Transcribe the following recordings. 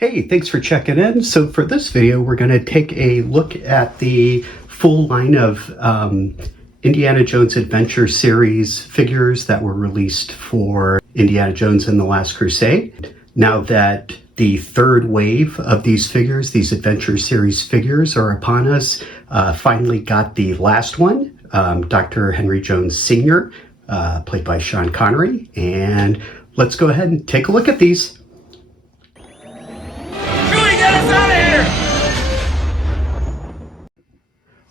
Hey, thanks for checking in. So for this video, we're going to take a look at the full line of Indiana Jones Adventure Series figures that were released for Indiana Jones and the Last Crusade. Now that the third wave of these figures, these Adventure Series figures, are upon us, finally got the last one, Dr. Henry Jones Sr., played by Sean Connery. And let's go ahead and take a look at these.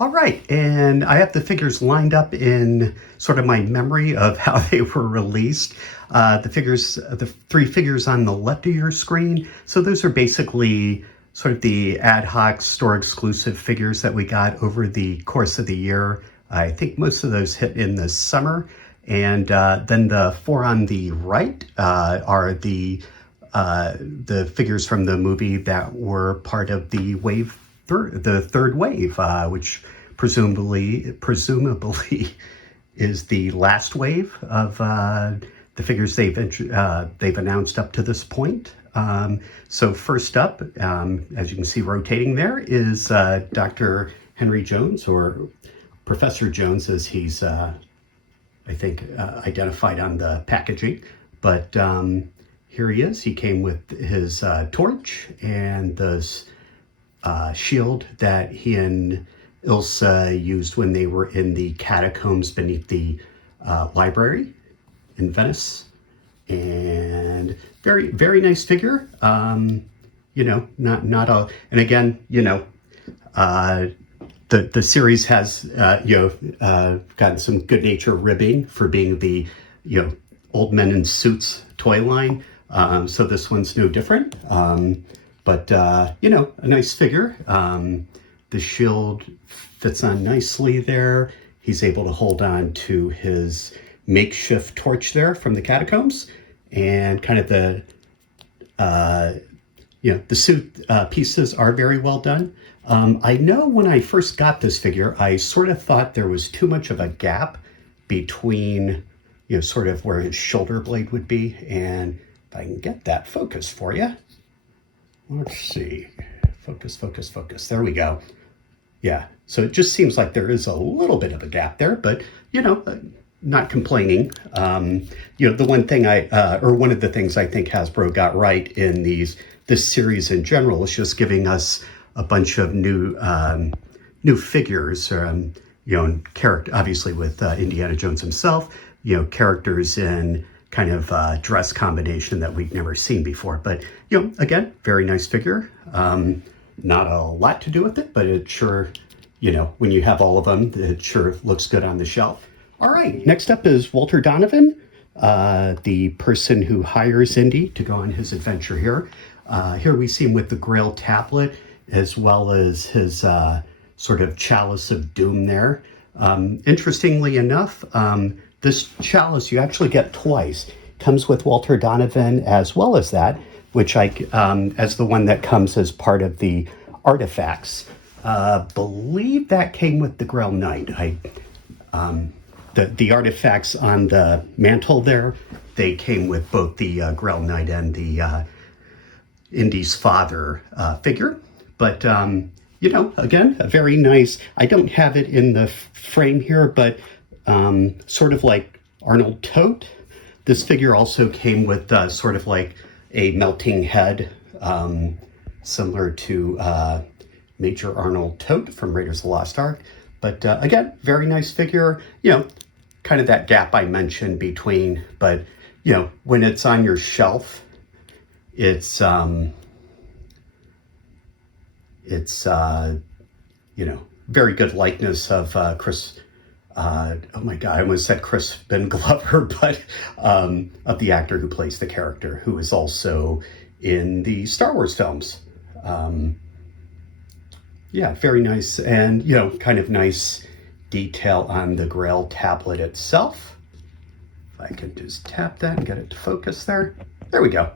All right, and I have the figures lined up in sort of my memory of how they were released. The three figures on the left of your screen. So those are basically sort of the ad hoc store exclusive figures that we got over the course of the year. I think most of those hit in the summer. And then the four on the right are the figures from the movie that were part of the the third wave, which presumably is the last wave of the figures they've announced up to this point. So first up, as you can see rotating there, is Dr. Henry Jones, or Professor Jones as he's, I think, identified on the packaging. But here he is. He came with his torch and the shield that he and Ilsa used when they were in the catacombs beneath the library in Venice. And very, very nice figure. You know, not a, and again, you know, the series has, gotten some good nature ribbing for being the, old men in suits toy line. So this one's no different. But, a nice figure. The shield fits on nicely there. He's able to hold on to his makeshift torch there from the catacombs. And kind of the suit pieces are very well done. I know when I first got this figure, I sort of thought there was too much of a gap between, sort of where his shoulder blade would be. And if I can get that focus for you. Let's see. Focus. There we go. Yeah. So it just seems like there is a little bit of a gap there, but, not complaining. The one thing one of the things I think Hasbro got right in this series in general is just giving us a bunch of new figures, character, obviously with Indiana Jones himself, characters in kind of dress combination that we've never seen before. But, again, very nice figure. Not a lot to do with it, but it sure, when you have all of them, it sure looks good on the shelf. All right, next up is Walter Donovan, the person who hires Indy to go on his adventure here. Here we see him with the Grail tablet, as well as his sort of chalice of doom there. Interestingly enough, this chalice you actually get twice. Comes with Walter Donovan as well as that, which as the one that comes as part of the artifacts. Believe that came with the Grail Knight. The artifacts on the mantle there, they came with both the Grail Knight and the Indy's father figure. But again, a very nice. I don't have it in the frame here, but sort of like Arnold Tote. This figure also came with sort of like a melting head, similar to Major Arnold Tote from Raiders of the Lost Ark. But again, very nice figure. Kind of that gap I mentioned between, but when it's on your shelf, it's very good likeness of Chris. Oh my God, I almost said Crispin Glover, but of the actor who plays the character, who is also in the Star Wars films. Very nice, and kind of nice detail on the Grail tablet itself. If I can just tap that and get it to focus there. There we go.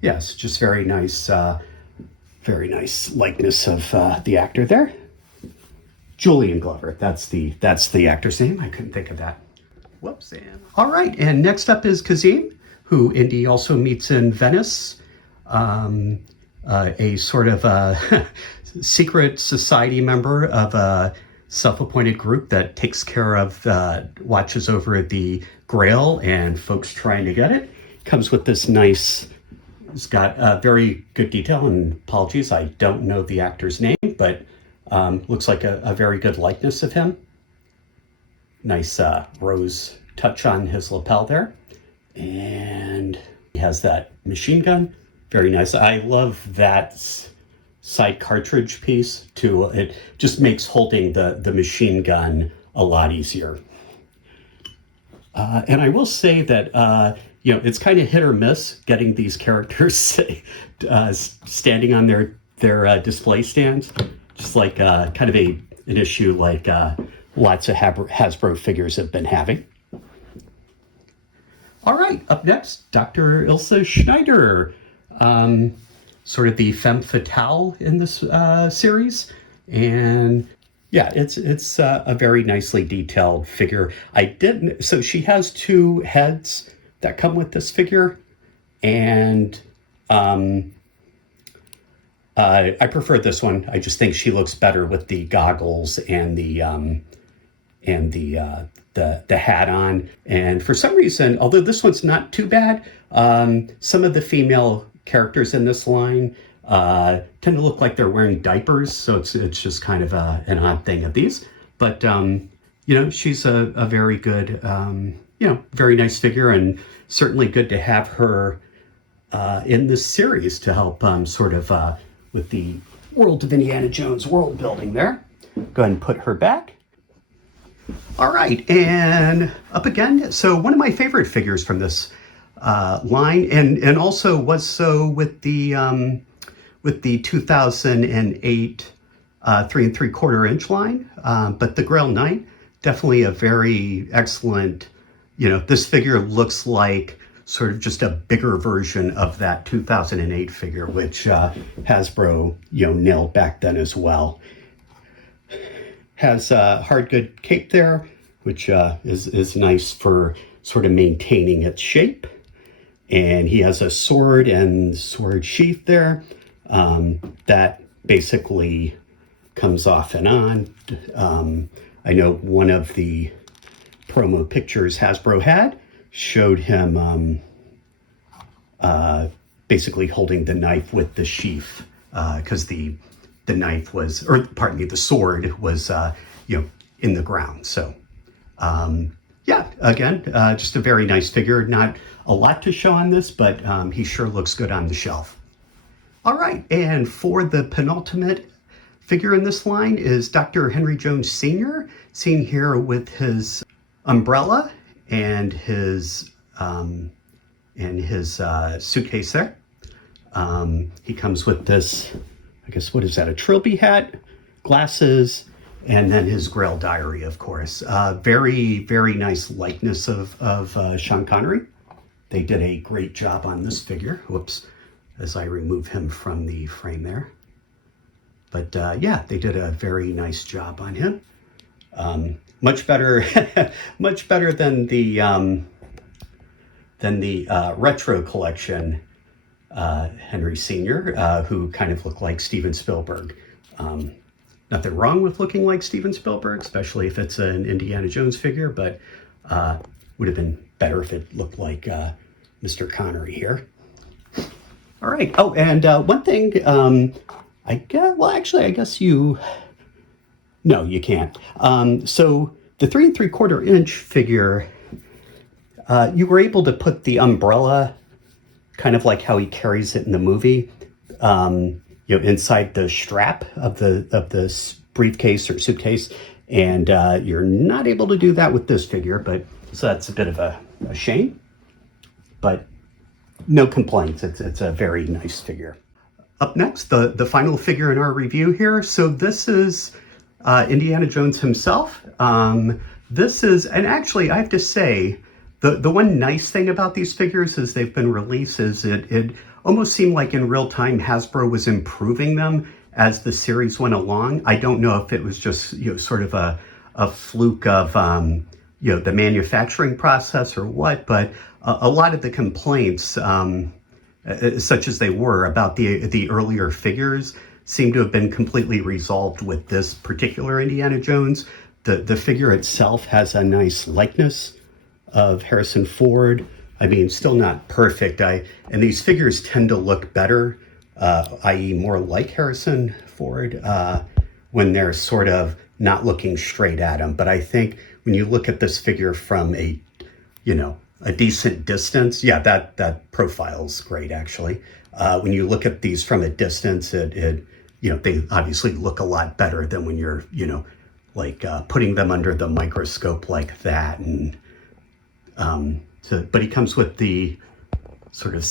Yes, just very nice likeness of the actor there. Julian Glover, that's the actor's name. I couldn't think of that. Whoops. All right, and next up is Kazim, who Indy also meets in Venice. a sort of secret society member of a self-appointed group that takes care of, watches over the Grail and folks trying to get it. Comes with this nice, it's got very good detail, and apologies, I don't know the actor's name, but looks like a very good likeness of him. Nice rose touch on his lapel there. And he has that machine gun. Very nice. I love that side cartridge piece too. It just makes holding the machine gun a lot easier. And I will say that, it's kind of hit or miss getting these characters standing on their display stands. Just like kind of an issue like lots of Hasbro figures have been having. All right, up next, Dr. Ilse Schneider, sort of the femme fatale in this series. And yeah, it's a very nicely detailed figure. So she has two heads that come with this figure, and I prefer this one. I just think she looks better with the goggles and the hat on. And for some reason, although this one's not too bad, some of the female characters in this line tend to look like they're wearing diapers. So it's just kind of an odd thing of these. But, she's a very good, very nice figure, and certainly good to have her in this series to help with the world of Indiana Jones world building there. Go ahead and put her back. All right, and up again. So one of my favorite figures from this line, and also was so with the 2008 3 3/4 inch line, but the Grail Knight, definitely a very excellent. This figure looks like sort of just a bigger version of that 2008 figure, which Hasbro nailed back then as well. Has a hard good cape there, which is nice for sort of maintaining its shape. And he has a sword and sword sheath there that basically comes off and on. I know one of the promo pictures Hasbro had showed him basically holding the knife with the sheath, because the knife was, the sword was, in the ground. So, again, just a very nice figure. Not a lot to show on this, but he sure looks good on the shelf. All right, and for the penultimate figure in this line is Dr. Henry Jones Sr., seen here with his umbrella and his suitcase there. He comes with this, I guess, what is that? A trilby hat, glasses, and then his Grail diary, of course. Very, very nice likeness of Sean Connery. They did a great job on this figure. Whoops, as I remove him from the frame there. But they did a very nice job on him. Much better than the retro collection Henry Sr., who kind of looked like Steven Spielberg. Nothing wrong with looking like Steven Spielberg, especially if it's an Indiana Jones figure, but would have been better if it looked like Mr. Connery here. All right. Oh, and one thing, I guess you... No, you can't. So the 3 3/4 inch figure, you were able to put the umbrella, kind of like how he carries it in the movie, inside the strap of the briefcase or suitcase, and you're not able to do that with this figure. But so that's a bit of a shame. But no complaints. It's a very nice figure. Up next, the final figure in our review here. So this is Indiana Jones himself. This is, and actually I have to say, the one nice thing about these figures as they've been released is it almost seemed like in real time Hasbro was improving them as the series went along. I don't know if it was just sort of a fluke of the manufacturing process or what, but a lot of the complaints such as they were about the earlier figures, seem to have been completely resolved with this particular Indiana Jones. The figure itself has a nice likeness of Harrison Ford. I mean, still not perfect. And these figures tend to look better, i.e. more like Harrison Ford, when they're sort of not looking straight at him. But I think when you look at this figure from a decent distance, yeah, that profile's great, actually. When you look at these from a distance, they obviously look a lot better than when you're, putting them under the microscope like that. And but he comes with the sort of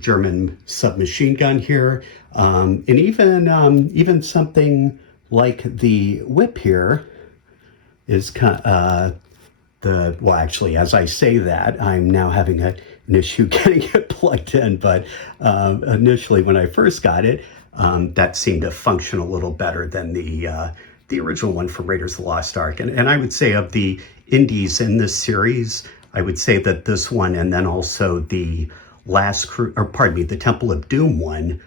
German submachine gun here, and even something like the whip here is actually, as I say that, I'm now having an issue getting it plugged in. But initially, when I first got it, that seemed to function a little better than the original one from Raiders of the Lost Ark. And I would say of the indies in this series, I would say that this one, and then also the the Temple of Doom one,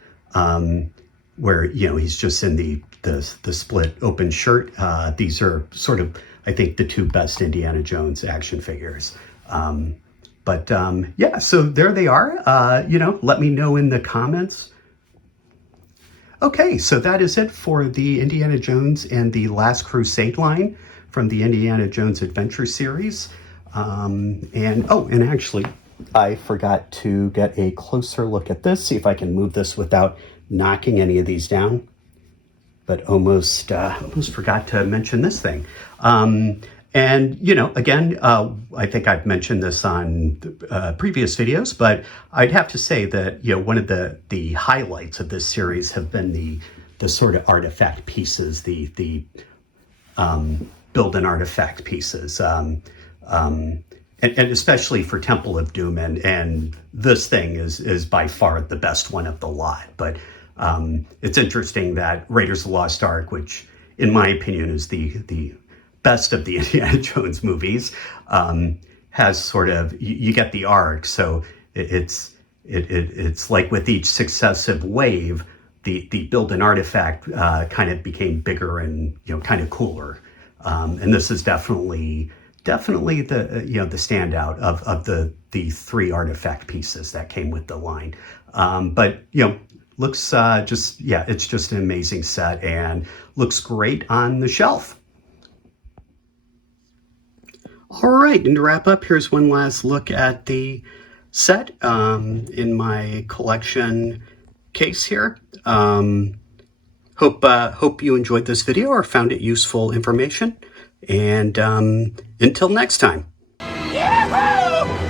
where he's just in the split open shirt. These are sort of, I think, the two best Indiana Jones action figures. Yeah, so there they are. Let me know in the comments. Okay, so that is it for the Indiana Jones and the Last Crusade line from the Indiana Jones Adventure series. And actually, I forgot to get a closer look at this, see if I can move this without knocking any of these down. But almost forgot to mention this thing. Again, I think I've mentioned this on previous videos, but I'd have to say that, one of the highlights of this series have been the sort of artifact pieces, the build-in artifact pieces, and especially for Temple of Doom, and this thing is by far the best one of the lot. But it's interesting that Raiders of the Lost Ark, which in my opinion is the best of the Indiana Jones movies, has sort of, you get the arc, so it's like with each successive wave, the build-in artifact kind of became bigger and kind of cooler, and this is definitely the standout of the three artifact pieces that came with the line. But looks it's just an amazing set and looks great on the shelf. All right, and to wrap up, here's one last look at the set in my collection case here. Hope you enjoyed this video or found it useful information. And until next time. Yahoo!